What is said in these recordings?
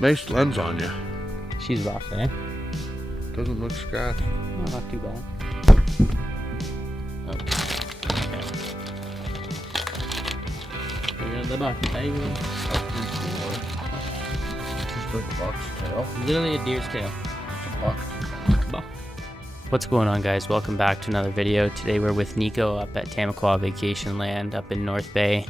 Nice lens on you. She's rough, eh? Doesn't look scratched. No, not too bad. Oh, okay. Yeah, the buck tail. That's pretty cool. Just like a buck's tail. Literally a deer's tail. It's a buck. Buck. What's going on, guys? Welcome back to another video. Today we're with Nikko up at Tamaqua Vacation Land up in North Bay,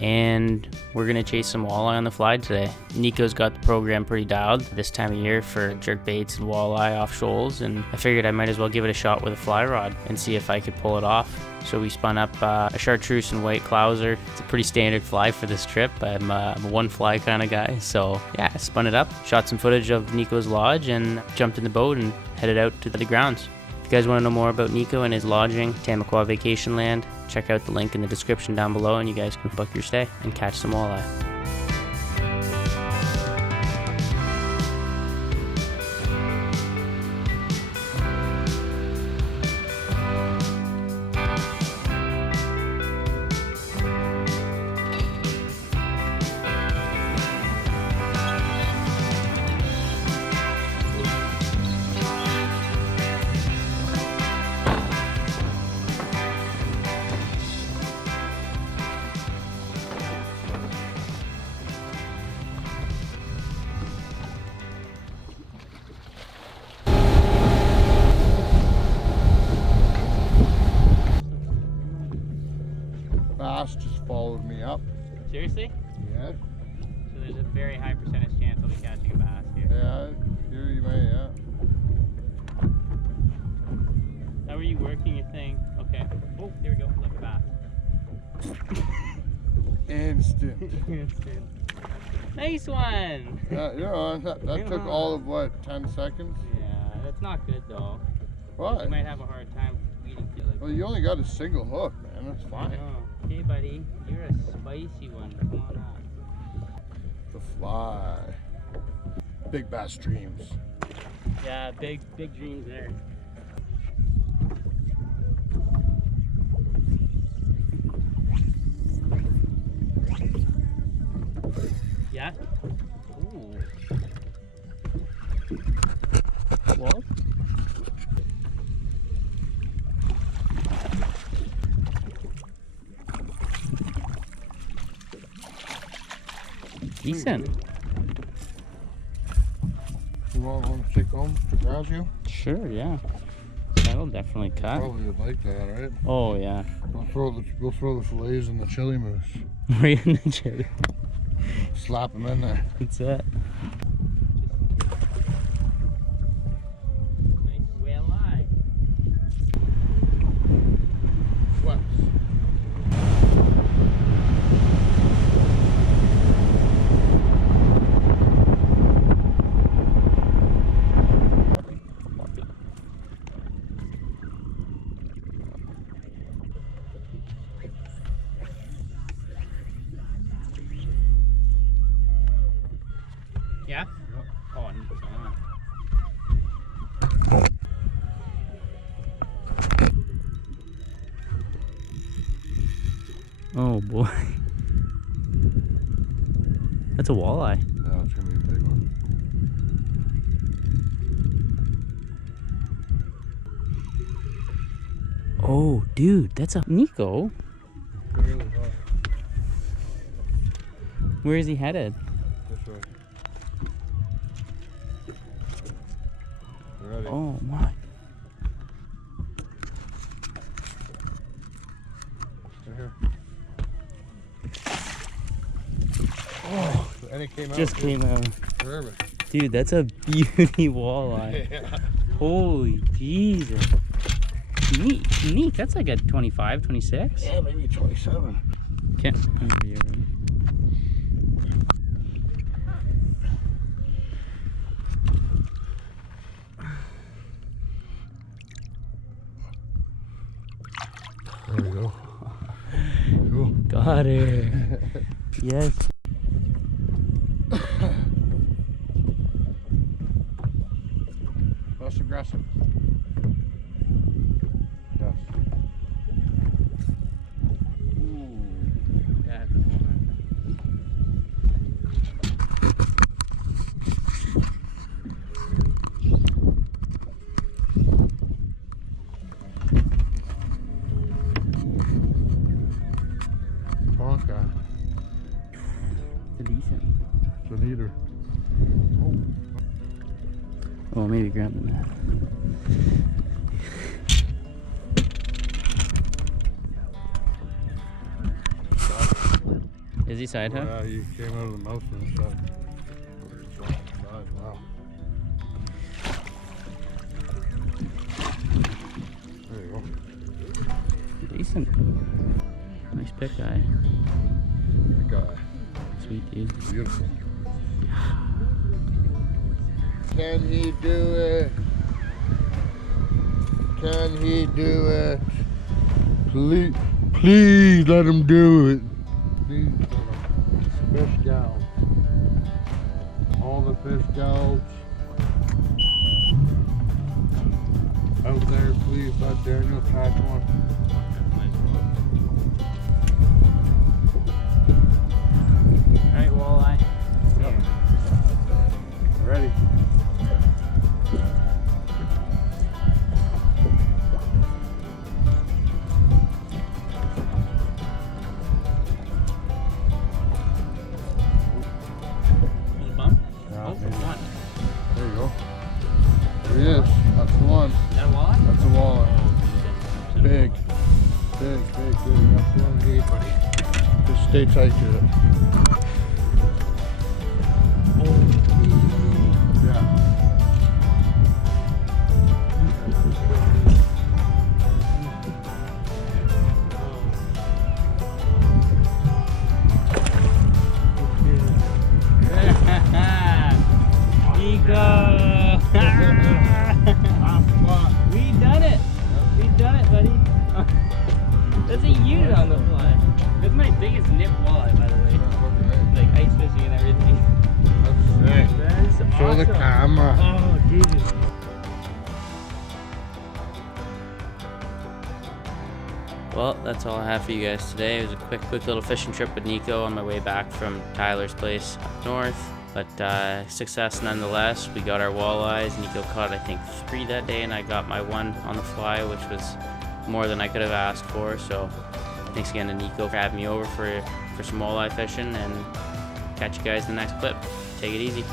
and we're gonna chase some walleye on the fly today. Nikko's got the program pretty dialed this time of year for jerk baits and walleye off shoals, and I figured I might as well give it a shot with a fly rod and see if I could pull it off. So we spun up a chartreuse and white clouser. It's a pretty standard fly for this trip. I'm a one fly kind of guy, so yeah, I spun it up, shot some footage of Nikko's lodge, and jumped in the boat and headed out to the grounds. If you guys want to know more about Nikko and his lodging, Tamaqua Vacation Land, check out the link in the description down below and you guys can book your stay and catch some walleye. Bass just followed me up. Seriously? Yeah. So there's a very high percentage chance I'll be catching a bass here. Yeah, here you may, yeah. How are you working your thing? Okay. Oh, here we go. Look, a bass. Instant. Nice one! Yeah, you're on. That took all of what, 10 seconds? Yeah, that's not good though. Why? You might have a hard time weeding through like. Well, you only got a single hook, man. That's fine. Oh, okay, buddy. You're a spicy one. Come on up. The fly. Big bass dreams. Yeah, big dreams there. Yeah? Ooh. What? Decent. You want to take home to grab you? Sure, yeah. That'll definitely cut. Probably would like that, right? Oh, yeah. We'll throw the fillets in the chili mousse. Right in the chili. Slap them in there. That's it. Nice walleye. Flex. Yeah? Oh, oh boy. That's a walleye. Yeah, it's gonna be a big one. Oh, dude, that's a Nikko. Really hot. Where is he headed? This way. You ready? Oh my. Right here. Oh, and it came out. Just came out. Perfect. Dude, that's a beauty walleye. Yeah. Holy Jesus. Neat. That's like a 25, 26. Yeah, maybe 27. Okay. Whenever you're ready. There we go. Cool. Got it. Yes. Less aggressive. Yes. maybe grab the net. Is he side hook? Yeah, he came out of the mouth and shot. Wow. There you go. Decent. Nice pick, guy. Good guy. Sweet dude. Beautiful. Can he do it? Can he do it? Please let him do it. These fish gals. All the fish gals out there, please let Daniel catch one. Alright, walleye. Yep. Ready. Little bump? Yeah, Oh, for maybe. one. There you go. There he is. That's the one. Is that a walleye? That's a walleye. Oh, Big. Big. That's the one we need, buddy. Just stay tight to it. Yeah. Nikko! We done it! We done it, buddy. That's a unit on the fly. That's my biggest nip walleye, by the way. Like ice fishing and everything. That's sick. That is awesome. Show the camera. Oh, dude. Well, that's all I have for you guys today. It was a quick little fishing trip with Nikko on my way back from Tyler's place up north. But success nonetheless. We got our walleyes. Nikko caught, I think, 3 that day, and I got my 1 on the fly, which was more than I could have asked for. So thanks again to Nikko for having me over for some walleye fishing, and catch you guys in the next clip. Take it easy.